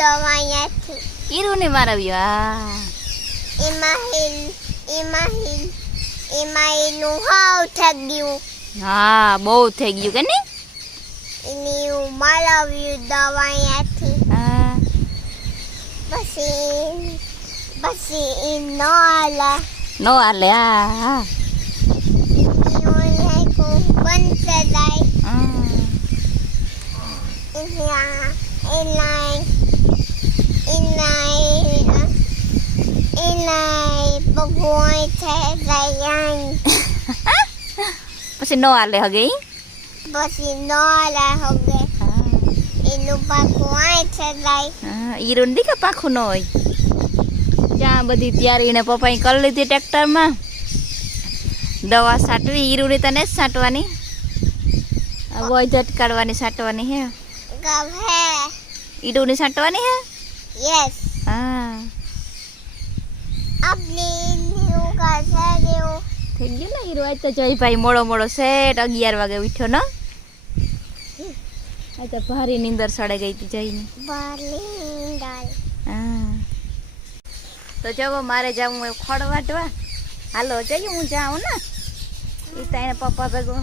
દવાયાથી ઈરુને મારવ્યો. એમાં એનું હાવ થઈ ગયું. હા બહુ થઈ ગયું કે નહીં. એની હું મારવ્યું દવાયાથી. હા પછી એ ન હાલે. નો હાલે. હા બંધ જાય. પછી નો હાલે હગે. પછી ન હાલે હવે એનું ભગવાન છે જાય. ઈરુન દીકા પાખું ન હોય. ત્યાં બધી તૈયારીને પપ્પાએ કરી લીધી ટ્રેક્ટરમાં. દવા છાંટવી ઈરુની તને જ છાંટવાની. વોજટ કાઢવાની છાંટવાની હે. ઈરુની છાંટવાની હે. યસ. હા આપની ન્યુ કાસા દેવો થઈ ગયું ને. ઈરુ આજ તો જય ભાઈ મોડો સેટ 11 વાગે ઉઠ્યો ને. આ તો ભારી નીંદર સડે ગઈ હતી જઈને. હા તો જવો મારે જાવું એવું ખડ વાટવા. હાલો જઈએ હું જાઉં ને. એ તો એને પપ્પા ભેગો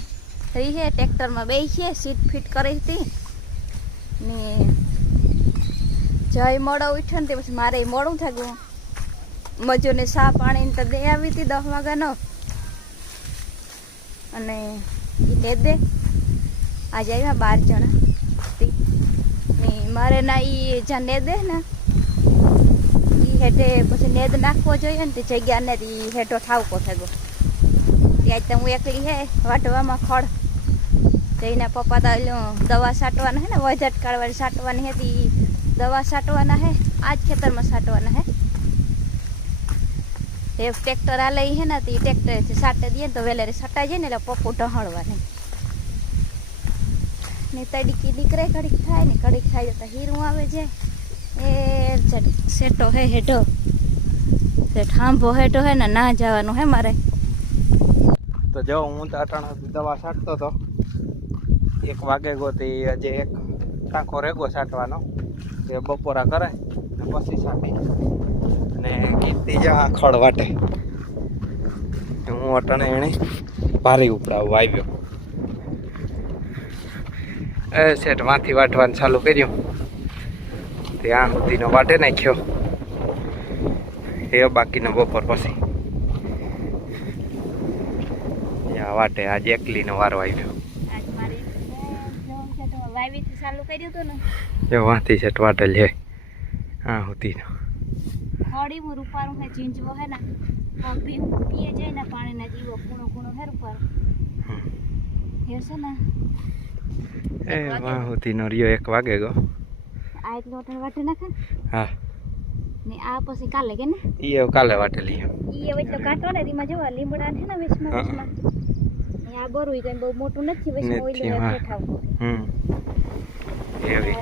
રહી છે ટ્રેક્ટરમાં બેસી છે. સીટ ફિટ કરી હતી ને જય મોડો ઉઠ્યો ને તે પછી મારે મોડું થઈ ગયું. મજૂરને સા પાણી તો દે આવી હતી 10 વાગ્યાનો. અને એ ને દે આજે આવ્યા 12 જણા ને મારે ના એ જ્યાં ને દે ને એ હેઠે પછી નેદ નાખવો જોઈએ ને તે જગ્યા ને એ હેઠો ઠાવકો થયો. ત્યાં તો હું એકલી હે વાટવામાં ખડ જઈને પપ્પા તો દવા છાંટવાના હે ને વજટ કાઢવાની છાંટવાની હતી. દવા છાંટવાના હે આજ ખેતરમાં છાંટવાના હે. એ ટ્રેક્ટર આ લઈ હે ને તે ટ્રેક્ટરથી છાંટે દઈએ ને તો વેલેરે છટાઈ જાય ને એટલે પપ્પો ઢહળવાની ને તડીકી નીકળે. ઘડીક થાય ને ઘડીક થાય જતા હીરું આવે છે. એ સેટો હે હેઠો સેટ હાંભો હેઠો હે ને ના જવાનું હે મારે. તો જો હું તો અટાણા દવા છાંટતો હતો. 1 વાગે ગયો તે હજી એક ટાંકો રેગો છાંટવાનો. એ બપોરા કરે ને પછી છાંટી ને કીધી જા ખડ વાટે. હું અટાણે એને ભારી ઉપડાવવા આવ્યો. એ સેટ માંથી વાટવાનું ચાલુ કર્યું. ત્યાં સુધીનો વાટે નાખ્યો. એ બાકીનો બપોર પછી વાટે. આજે એકલીનો વારો આવ્યો. જો વાંથી સેટ વાટે લે. હા સુધીનો ખડી હું રૂપારું હે ઝીંજવો હે ને પી પીએ જાય ને પાણીના જીવો કૂણો હે રૂપારો હેરશે ને. એ વાહ સુધીનો રહ્યો 1 વાગે ગયો. આ એટલો ઓટણ વાટે નાખે. હા ને આ પછી કાલે કે ને ઈ કાલે વાટેલી. ઈ હવે તો કાટો ને એમાં જોવા લીમડા છે ને વેસમાં આ બરું કઈ બહુ મોટું નથી વેસમાં ઓઈલ બેઠાવ. એવી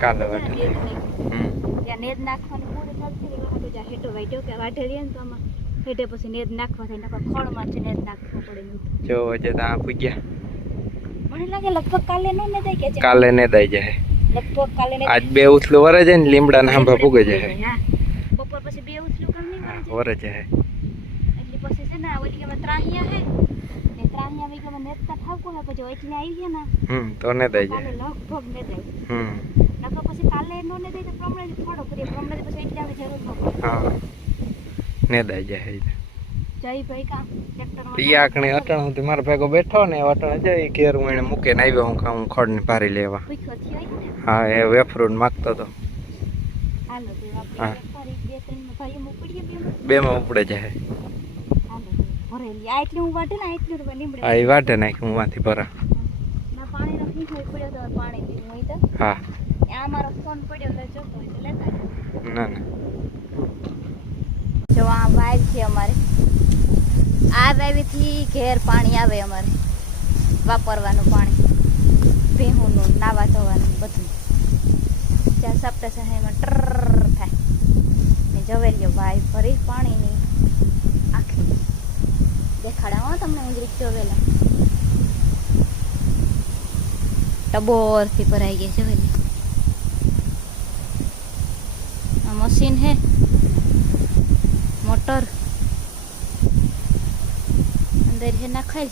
કાલે વાટેલી. ત્યાં નેદ નાખવાની પૂરી થતી રહી. જ્યાં હેઠો વાટ્યો કે વાટેલી ને તો આમાં હેઠે પછી નેદ નાખવા થાય નકર ખોળમાં છે નેદ નાખવું પડે. જો હજે ત્યાં પૂગ્યા. મને લાગે લગભગ કાલે નો નેદાય કે કાલે નેદાઈ જાય. લગભગ કાલે આજ 2 ઉથલું વરે જાય ને લીમડા ને હાંભા પૂગે જાય. બપોર પછી 2 ઉથલું કામ નહીં વરે જાય. એટલે પછી છે ને ઓલી કે ત્રાહિયા હે ને ત્રાહિયા વી કે નેદતા ઠાકો હે પછી ઓઈટલે આવી ગયા ને તો નેદાઈ જાય. કાલે લગભગ નેદાય. નકર પછી કાલે નો નેદાય તો પ્રમાણે થોડો કરીએ પ્રમાણે પછી એટલે આવે જરૂર ન પડે. હા નેદાઈ જાય. જય ભાઈ કા ટ્રેક્ટરમાં ઈ આકણે અટાણ સુધી મારા ભેગો બેઠો ને અટાણે જઈ ઘેર હું એને મૂકીને આવ્યો. હું ખડ ને ભારી લેવા. હા એ વેફરું માગતો હતો. હાલો તો આપણે બે ત્રણ ભાઈ મૂકડીએ બે માં ઉપડે જાય. હાલો ભરેલી આ એટલી હું વાટે ને એટલી રૂપિયા લીમડે. હા એ વાટે નાખી હું માંથી ભરા. ના પાણી રાખી થઈ પડ્યો તો પાણી પીવું હોય તો. હા આ મારો ફોન પડ્યો એટલે જોતો હોય તો લેતા. ના ના જો આ વાઈવ છે અમારે. આ વાઈવથી ઘેર પાણી આવે અમારે વાપરવાનું પાણી ભેહુંનું નાવા ધોવાનું બધું. ત્યાં સપ્તા સહાયમાં ટ્રર થાય ને જવેલીઓ વાઈવ ભરી પાણીની આખી દેખાડાવો તમને ઊંઘરી જોવેલા ટબોરથી ભરાઈ ગઈ જવેલી. मशीन है मोटर अंदर है नाखेल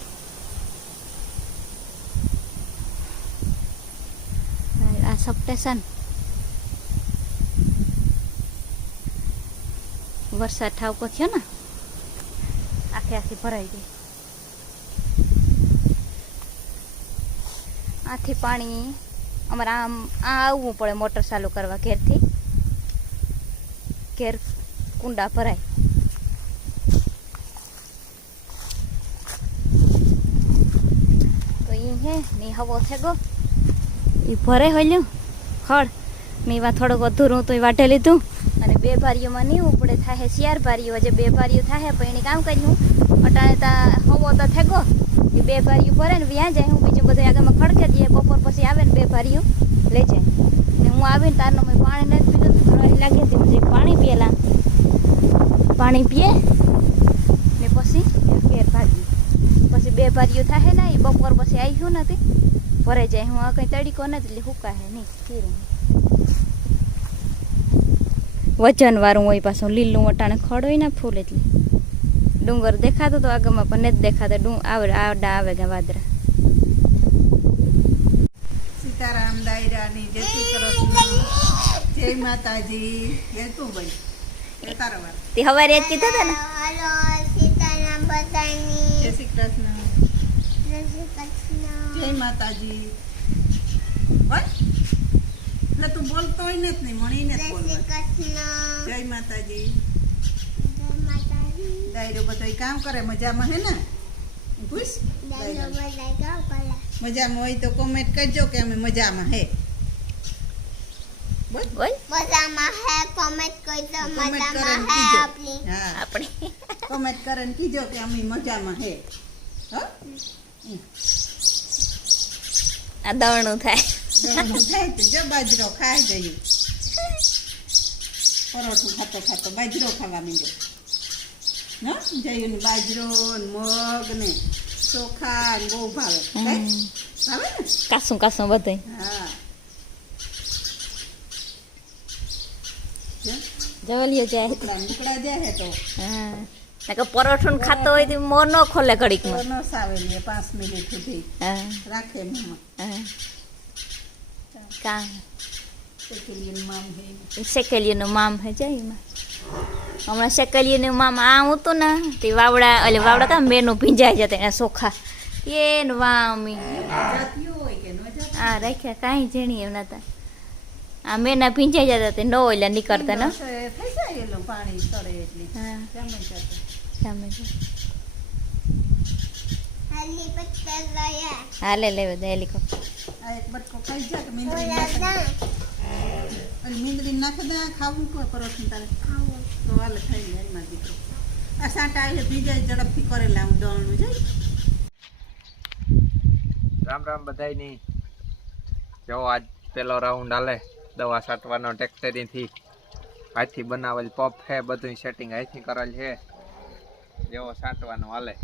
आ सब स्टेशन वरसाद ठावको थयो ने आखे आखी भराई गई आथी पाणी अमर आम आववू पड़े मोटर चालू करवा घेर थी घेर कुंडा भराय तो ये है नहीं हवो थे गो ये भरे होल्यू खड़ मैं वा थोड़ो अधूरू तो वाटे लीधु अने बे भारीओमां नहीं उपड़े थाहे सियार भारीओ जे बे भारीओ थाहे पण एने काम कर्યું अटाणे ता हवो तो थे गो ये बे भारीओ भरे ने व्या जाय हूँ बीजू बधुं आगामां खड़के दीए बपोर पछी आवे ने बे भारीओ लई जाय ने हूँ आवीने तारनो मैं पाणी नथी पीधुं तो थोड़ी लागी हती मुझे पाणी पीएला पाणी पीए ने पछी घेर भागी पछी बे भारीओ थाहे ने ए बपोर पछी आव्युं नथी भराई जाय हूँ आ कई तड़ीको नथी એટલે હુકાય नहीं स्थिर वजन वाळुं होय पाछुं લીલું અટાણે ખડ હોય ને ફૂલ એટલે ડુંગર દેખાતો તો આગળમાં પણ નથી દેખાતો આવડા આવે કે વાદરા સીતારામ દાયરાની જય શ્રી કૃષ્ણ જય માતાજી લેતું ભાઈ તારા વાર તે હવારે જ કીધા હતા ને हेलो सीताराम बतानी જય શ્રી કૃષ્ણ जय श्री कृष्ण જય માતાજી બોલ એટલે તું બોલતો હોય ને જ નહીં મણીને જ जय श्री બોલવા कृष्ण જય માતાજી जय माताजी દાયરો બધો કામ કરે મજામાં હે ને ખુશ दालो बधाई गाँव कला મજામાં હોય તો કોમેન્ટ કરજો કે અમે મજામાં હે બોલ બોલ मजामा है कमेंट कर दो કોમેન્ટ मजामा કરીને है કીજો अपनी હા આપણે કોમેન્ટ કરીને કીજો કે અમે મજામાં હે હો આ દવણું થાય ગરમ થાય તો જો બાજરો ખાઈ જયું પરોઠું ખાતો ખાતો બાજરો ખાવા માંડ્યો હા જયું બાજરો ને મગ ને ચોખા ને બહુ ભાવે કાંઈ? ભાવે ને કાસું કાસું બધું હા જો, જવલિયો જાય ટુકડા જાય હે તો હા નકર પરોઠું ખાતો હોય તો મોર ન ખોલે ઘડીકમાં ન સાવે લે 5 મિનિટ સુધી હા રાખે મોંમાં હા કાં શેકેલીનું મામ હે શેકેલીનું મામ હે જાય એમાં હમણાં શેકેલીનું મામ આ હતું ને તે વાવડા એટલે વાવડા કાં મેનું ભીંજાઈ જતા એના ચોખા એને વામી જાતિયો હોય કે ન જાત આ રાખ્યા કાંઈ જેણી એમ નતા આ મેના ભીંજાઈ જતા તે નો એટલે નીકળતા ને થઈ જાય એલું પાણી સડે એટલે હા જામે જતો સામે જો. हली पत्ता गया હાલે લેવે દે હેલિકોપ્ટર આ એક બટકો ખાઈ જા કે મીંદડી बोला નાખે था અને મીંદડી નાખે દા ખાવું કોઈ પરોઠું તારે खाओ તો હાલે ખાઈ લે એમાં દીકરો આ સાંટા આવે ભીજાય ઝડપથી કરેલા હું દળનું જાય રામ રામ બધાયની જો આજ પેલો રાઉન્ડ હાલે દવા છાંટવાનો ટ્રેક્ટરીથી હાથથી બનાવેલ પંપ છે બધું સેટિંગ હાથથી કરેલ છે જેવો છાંટવાનો હાલે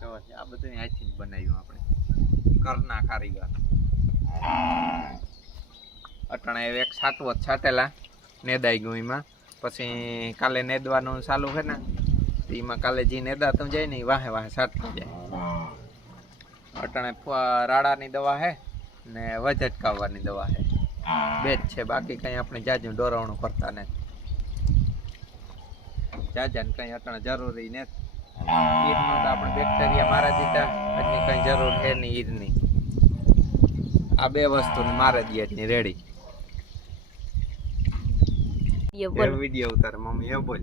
જો આ બધું હાથથી જ બનાવ્યું આપણે ઘરના કારીગર અટાણે એક છાંટવો જ છાંટેલા નેદાઈ ગયું એમાં પછી કાલે નેદવાનું ચાલુ છે ને તો એમાં કાલે જે નેદાતું જાય ને એ વાહે વાહે છાંટતું જાય અટાણે રાડાની દવા છે ને વજટકાવવાની દવા છે બે જ છે બાકી કંઈ આપણે જાજુ ડોરાવણું કરતા ને જાજાને કંઈ અટાણે જરૂરી ને ઈરનું તો આપણે બેક્ટેરિયા મારા દીધા એની કંઈ જરૂર છે નહીં ઈરની આ બે વસ્તુને મારે દઈએ એટલી રેડી વિડીયો ઉતારે મમ્મી એ બોલ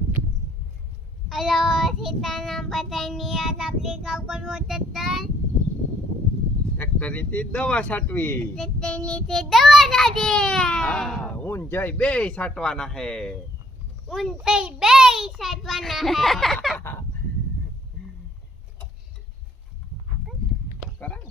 हेलो सीताराम बतानी आज आपले गाव कोण होतं ટ્રેક્ટરીથી દવા છાંટવી त्यांनी ते दवा झाली હા ઊન જઈ બે છાંટવાના હે उंचे बे सातवाना है કરાય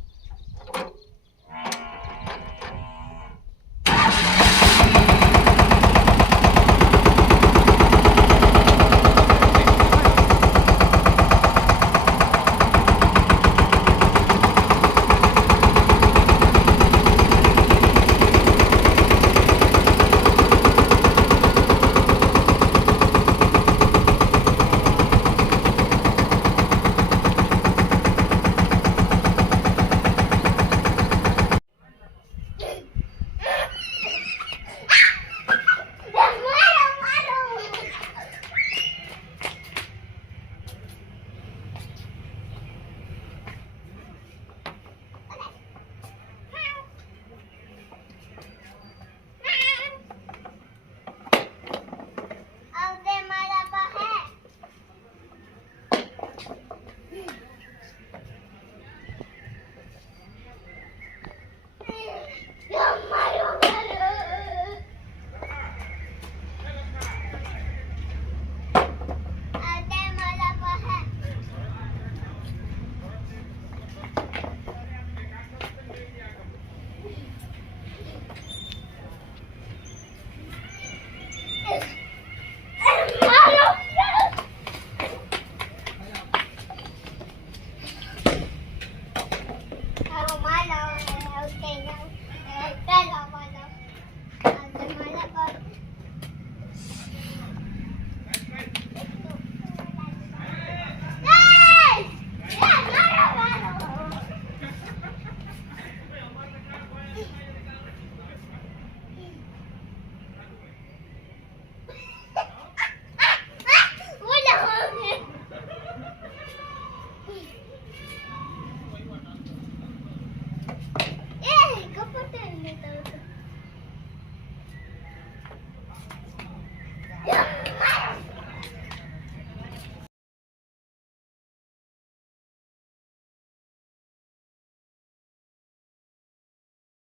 Yeah.